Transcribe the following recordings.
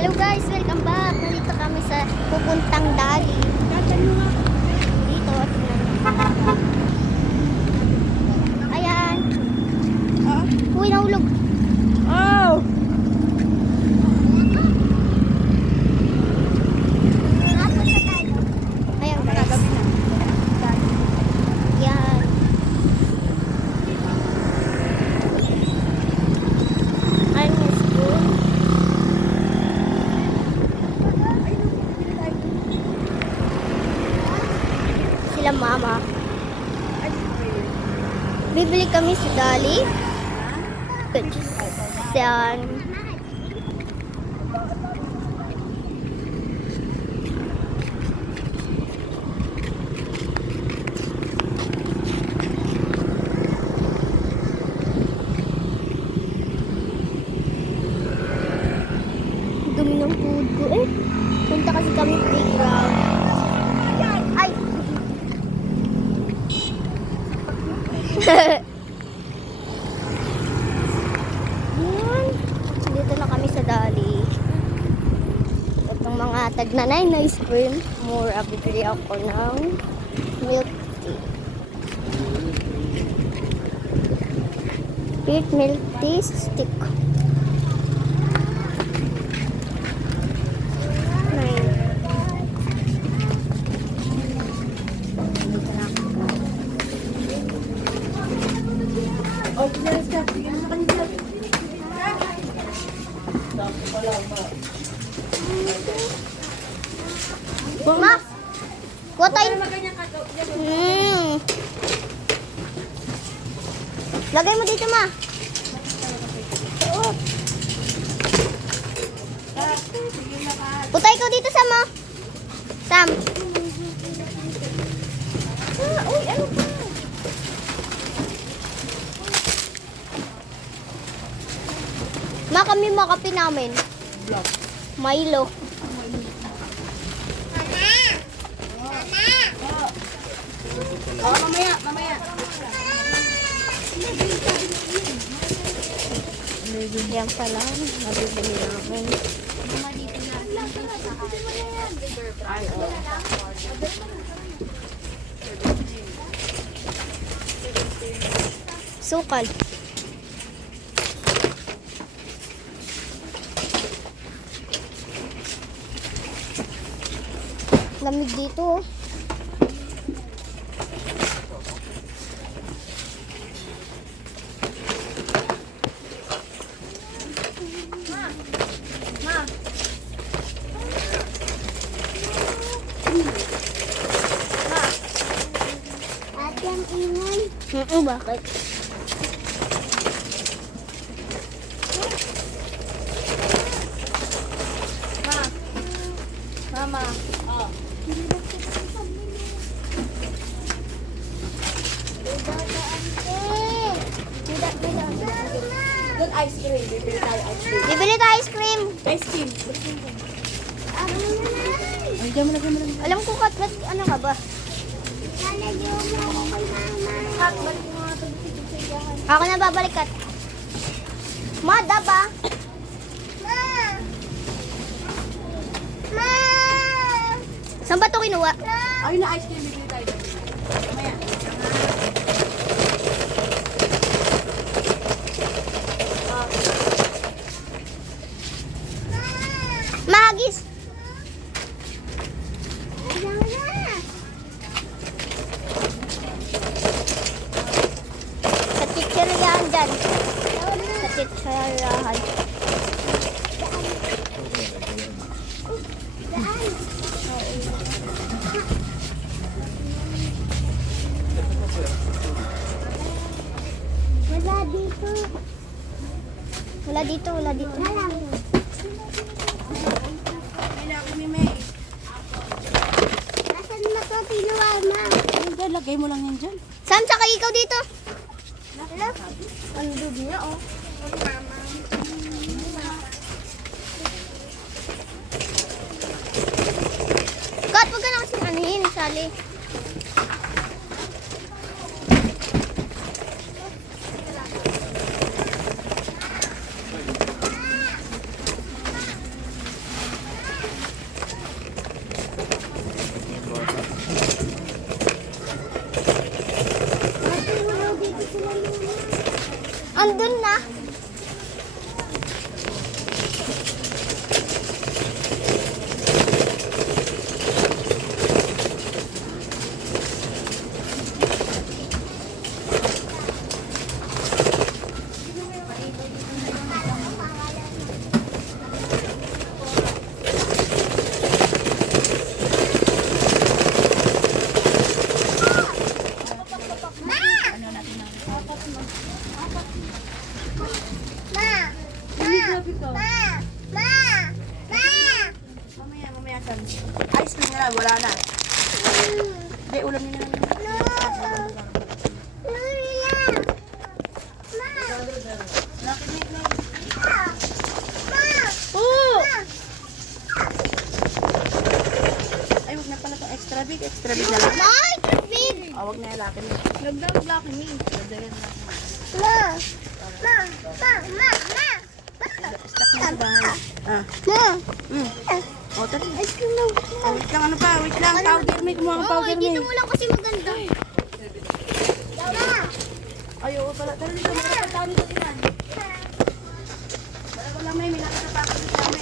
Hello guys, welcome back. Nandito kami sa pupuntang Dali. Dito. Ayan. Uy, nahulog. Oh! Ayan guys. Yan. Ayan yung school. Sila mama. Bibili kami sa Dali. Yan. Dumi ng food ko eh. Punta kasi kami playground. Ay! Yan. Dito na kami sa Dali. Itong mga tagnanay na ice cream. More bibili ako ng milk tea. Peach milk tea stick. Oh, pinalas ka. Sige na sa kanila. Ma! Kuha tayo. Maganyan ka daw. Lagay mo dito, ma. Putay ko dito, Sam, oh. Sam. Uy, ano pa? Ma, kami makape namin. Milo. Oh, mamaya, mamaya. Yan pala. Nabibili namin. Sukal. Lamig dito, oh. Ate, ang ingay. Bakit? Mama. Oh. Doon ice cream. Bibili tayo ice cream. Bibili tayo ice cream. Ice cream. Ay, diyan mo na. Alam ko, Kat, ba't ano ka ba? Ako na babalik, Kat. Mada ba? Saan ba ito kinuha? Ayun na ice cream. Bibili tayo doon. Mamaya. Mahagis! Sa chichiryahan dyan. Sa chichiryahan. Wala dito. Wala dito. Kailangan ko ni May. Nasaan na ito, pinuha, ma? Ayun dyan, lagay mo lang yan dyan. Sam, saka ikaw dito. Hello? Ang dug niya, oh. Kat, huwag ka na kasing anihin, Sally. natin. Ice cream na lang, wala na. Hindi, ulam niyo na lang. Ay, wag na pala itong extra big na lang. Ah, wag na yung laki na. Dagdagan na. Stock na sa bahay. Ah. O, tara. Ice cream daw. Oh, wait lang, ano pa? Wait lang, powder may. Kumuha ng powder may. Dito mo lang kasi maganda. Ay, oo pala. Tara dito, magkakataon nito yan. Wala lang may nakita pa ako dito may.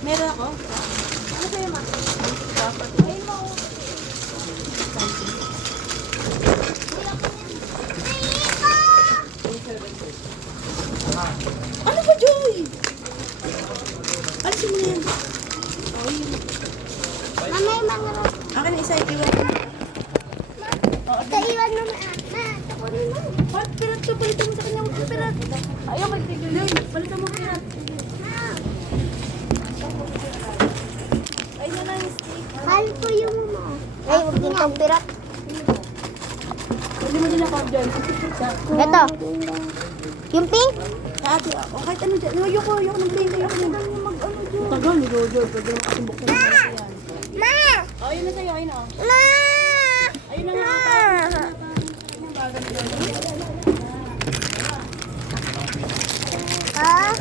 Meron ako. Ano sa'yo, ma? Ano ba, Joy? Alisin mo na yan. Oh, yun. Mama, yung mga Akin na isa, iwan ko. kaiwan mo ma. Takunin mo. Pat, pirat ka. Palitan mo sa kanya. Huwag ka pirat. Ayaw, magtigil. Joy, palitan mo pirat. Ay, na lang yung stick. Mahal ko yung mo. Ay, huwag din kang pirat. Pwede mo din ako dyan. Ito. Yung pink? Ate, o kahit ano dyan. Ayoko ng bling. Ayoko ng mag-ano dyan. Tagal, Joy. Pwede mo kasing buksan mo yan. Ma! Oh, yun na sa'yo. Ayun o. Ma! Ayun na nga. Ah?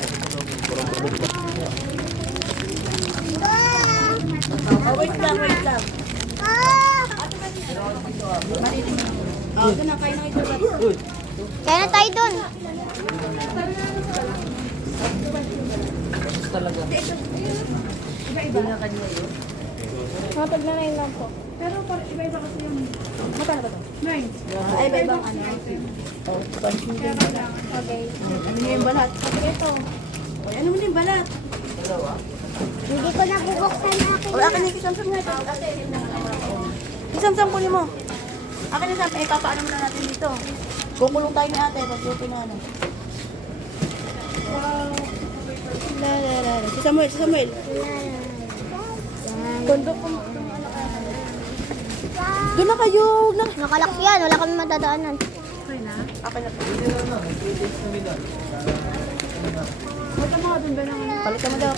Oh, wait lang. Ah! Oh, ito na. Kain na kayo. Kaya na tayo dun. Kapag na lang po. Pero iba-iba kasi yung... Magkano ba ito? 9. Ay, iba-ibang ano. Okay. Ano niya yung balat? Ito. Oy, ano mo na yung balat? Hindi ko na bubuksan akin. O, akin na kisamsam nga ito. Kisamsam kunin mo. Akin na sam. Eh, papaano muna natin dito. Kukulong tayo ni ate. Pagkuto na ano. Si Samuel. Kondo po. Doon na kayo. Nakalak yan. Wala kami madadaanan. Okay na? Okay na po. Palitan mo nga dun ba naman? Palitan mo daw.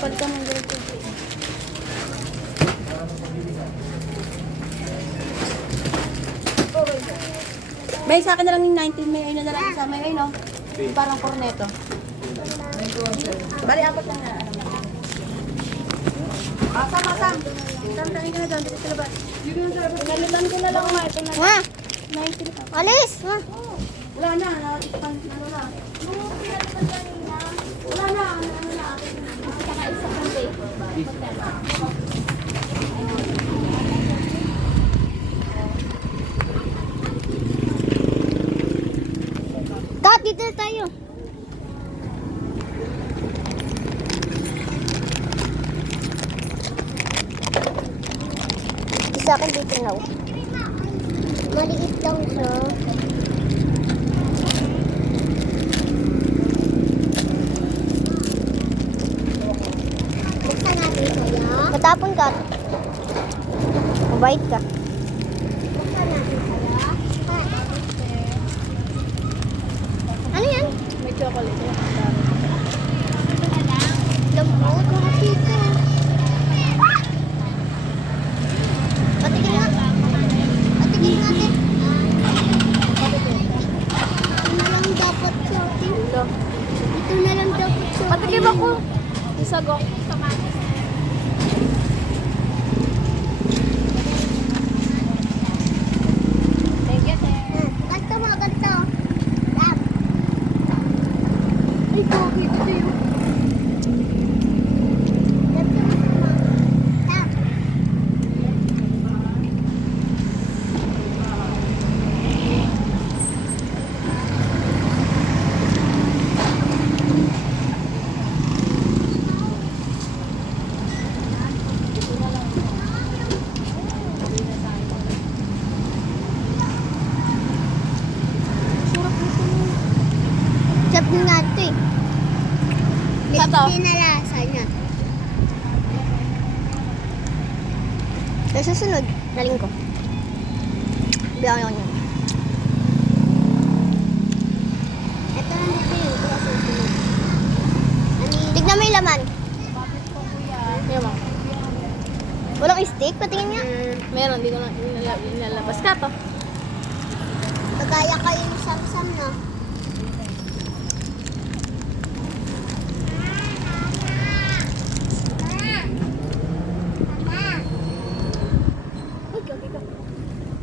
May sa akin na lang yung 19. May ayun na lang isa. May ayun no? Yung parang corneto. Bali, apat lang na. Sam. Sam, tangin ka na doon. Dito sa labas. Pinalitan ko na lang nga. Ito na. Ma! 19 pa. Alis! Ma! Wala na. Nakatikpan. Ano na. Wala na. Ano na. Kakaisa kang paper. Kat, dito na tayo. Isa akin dito na. Maliit lang siya. Buksan natin kaya. Matapon ka. Mabait ka. Ano yan? May chocolate. Lambot. Makasito. Patigil nga. Patigil natin. Ito na lang dapat sa atin. Ito na lang dapat sa atin. Patikim ako. Isago. Thank you, sir. Ganto mo, ganto. Lab. Ay, pogi. Ito yun. Ganto mo. Lab. Sarap nga ito eh. Sa to? Milk tea na lasa niya. Sa susunod, daling ko. Bilang ako niya. Ito lang dito yun. Kaya susunod. Tignan mo yung laman. Tingnan mo. Walang stick? Patingin nga. Meron, hindi ko lang nilalabas ka to. Kagaya kayo ni Samsam na.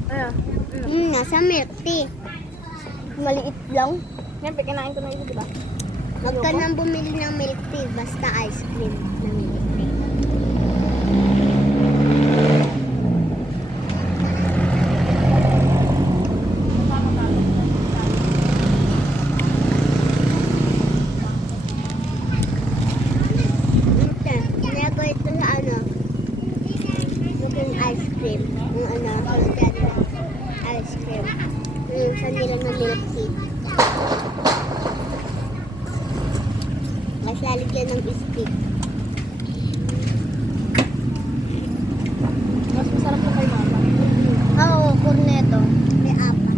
Ayan. Nasa milk tea. Maliit lang. Siyempre, kinain ko na ito, diba? Huwag ka nang bumili ng milk tea. Basta ice cream na milk tea. Ito, ito sa ano. Looking ice cream. Yung ano, salutado ice cream. Yung sa nila ng milk tea. Mas lalagyan ng stick. Mas masarap na kay mama. Oo, corneto. May apat.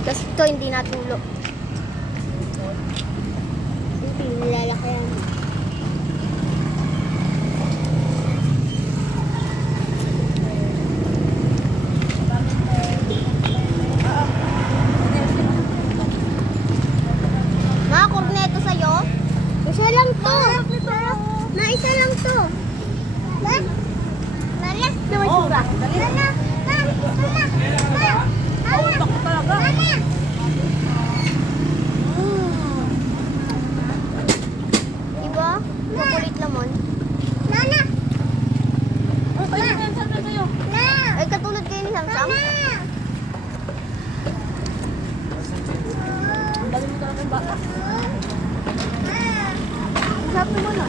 Kasi ito hindi natulo. Hindi, nilalaki yan. Mga corneto sa'yo? Isa lang to. Na isa lang to. Ma? Mala? Oo, dali. Mala? Oo, bako talaga. Diba? Chocolate lemon. Oh, kayo na yan, saan na kayo? Ay, katulad kayo ni Samsam. Ang dali mo talaga yung bata. Sabi mo na.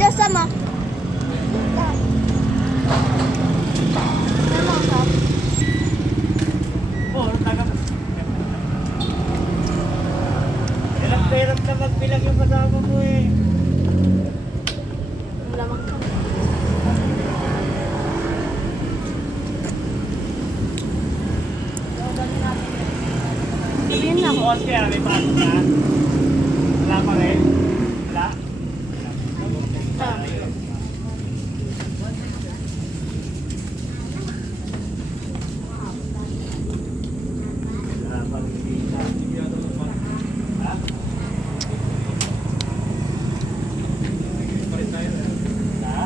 Dasa mo. Hirap na magbilang yung kasama mo eh. Ang lamang ka. Yun na. Bukas kaya may pasok na. Wala pa rin. Wala. Wala pa rin. Ha? Ha?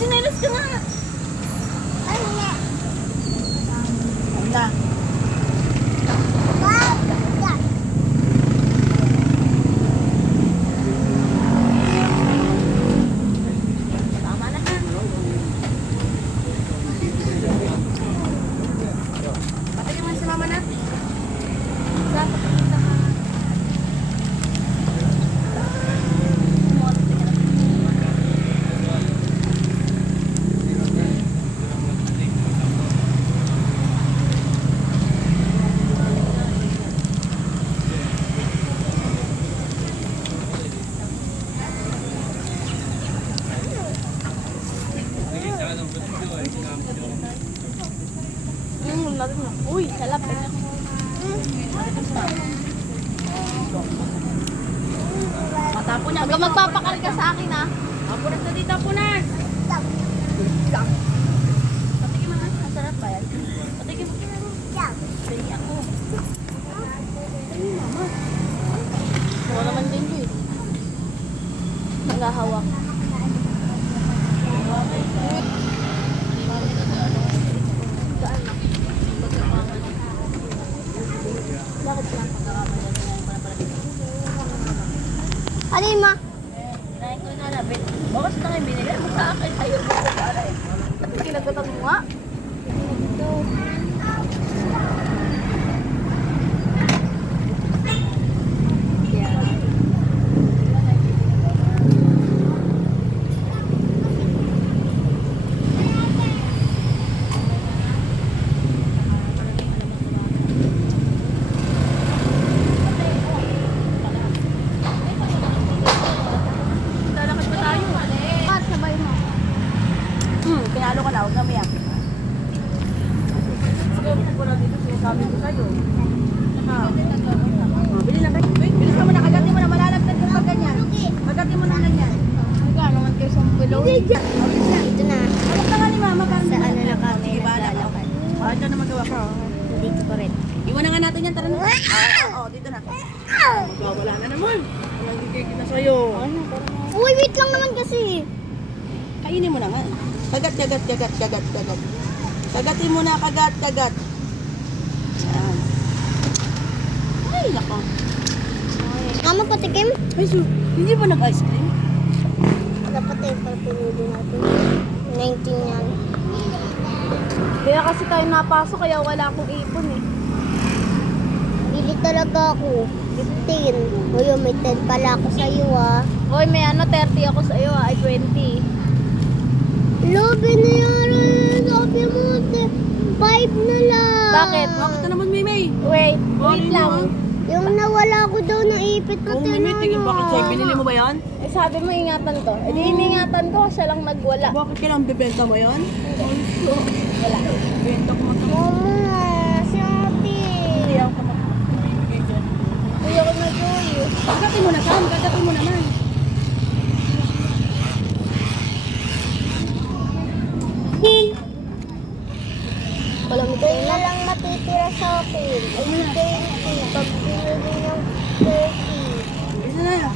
Magsinelas ka nga. Ano nga? Anda. Wow! Yan. Tama na ka. Patigil mo si mama na. Sa patigil ka. Uy, salap eh. Matapo na. Huwag ka magpapakarga sa akin, ha? Punas na dito, punas. Patigil mo na. Masarap ba yan? Patigil mo. Pili ako. Ako naman din yun. Nangahawak. Bakit lang pagkakamali na Ano yun, ma? Kinain ko na labit. Bawas na kayo binigay mo sa akin. Ayaw mo ko para eh. At kinagatan mo nga. Lalakad pa tayo. Kat, sabay mo. Pinalo ka na. Huwag na miyak. Sige, po na dito. Sinasabi ko sa'yo. Bili na kayo. Wait, bilis ka muna. Kagatin mo na. Malalagtad ka pag ganyan. Kagatin mo na ganyan. Magkano naman kayo sa below? Dito na. Alam ka nga ni mama. Sa ano na kami Sige, bahala ka. naglalakad. Bakit ka na magawa ka? Dito pa rin. Iwan na nga natin yan. Tara na. Oo, dito na. Magwawala na naman. Walang gigigil na sa'yo. Uy, wait lang naman kasi. Kainin mo na nga. Kagat. Kagatin mo na. Kagat. Yan. Ay, nako. Kama patikim? Ay, hindi ba nag-ice cream? Dapat eh, pagpinili natin. 19 yan. Kaya kasi tayo napasok, kaya wala akong ipon eh. Bili talaga ako. 15. Uy, may 10 pala ako sa'yo, ah. Hoy, may 30 ako sa iyo, ay 20. Lobe na yan. Sabi mo, 5 na lang. Bakit? Bakit na naman, Maymay? Wait lang. Yung nawala ko daw ng ipit na Oo, Maymay, tingin bakit sa'yo? tinanong. Binili mo ba yan? Eh, sabi mo ingatan ko. Eh, di iningatan ko, siya lang nagwala. Bakit ka lang bibenta mo yan? Wala. Benta ko mata. Mama, sabi. Hindi ako magbibigay dyan. Kuya ko na Joy. Kagatin mo na, Sam. Kagatin mo naman. Wala mo tayo na lang matitira sa akin. Ay, 20. Pag pinili ng 30. Isa na.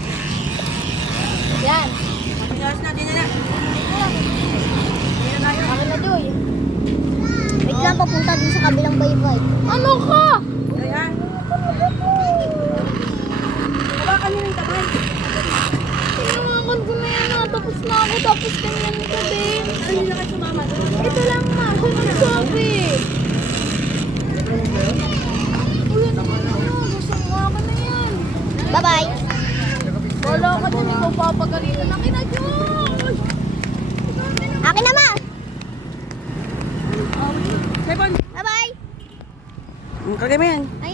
Yan. Matigas na, di na na. Akin na Joy. Wait lang, papunta din sa kabilang baybay. Ano ka? Ayan. Hawakan niyo yung kamay. Tinangakan ko na yan ah. Tapos na ako, tapos ganyan ka din. Ano yung lakad sa mama? Ito lang ma, siya nagsabi. Uy, ano ka na? Masama ka na yan. Bye-bye. Wala ka din, ikaw papagalitan na kita Joy. Akin na, ma. Sebon. Bye-bye. Kagay mo yan. Ay,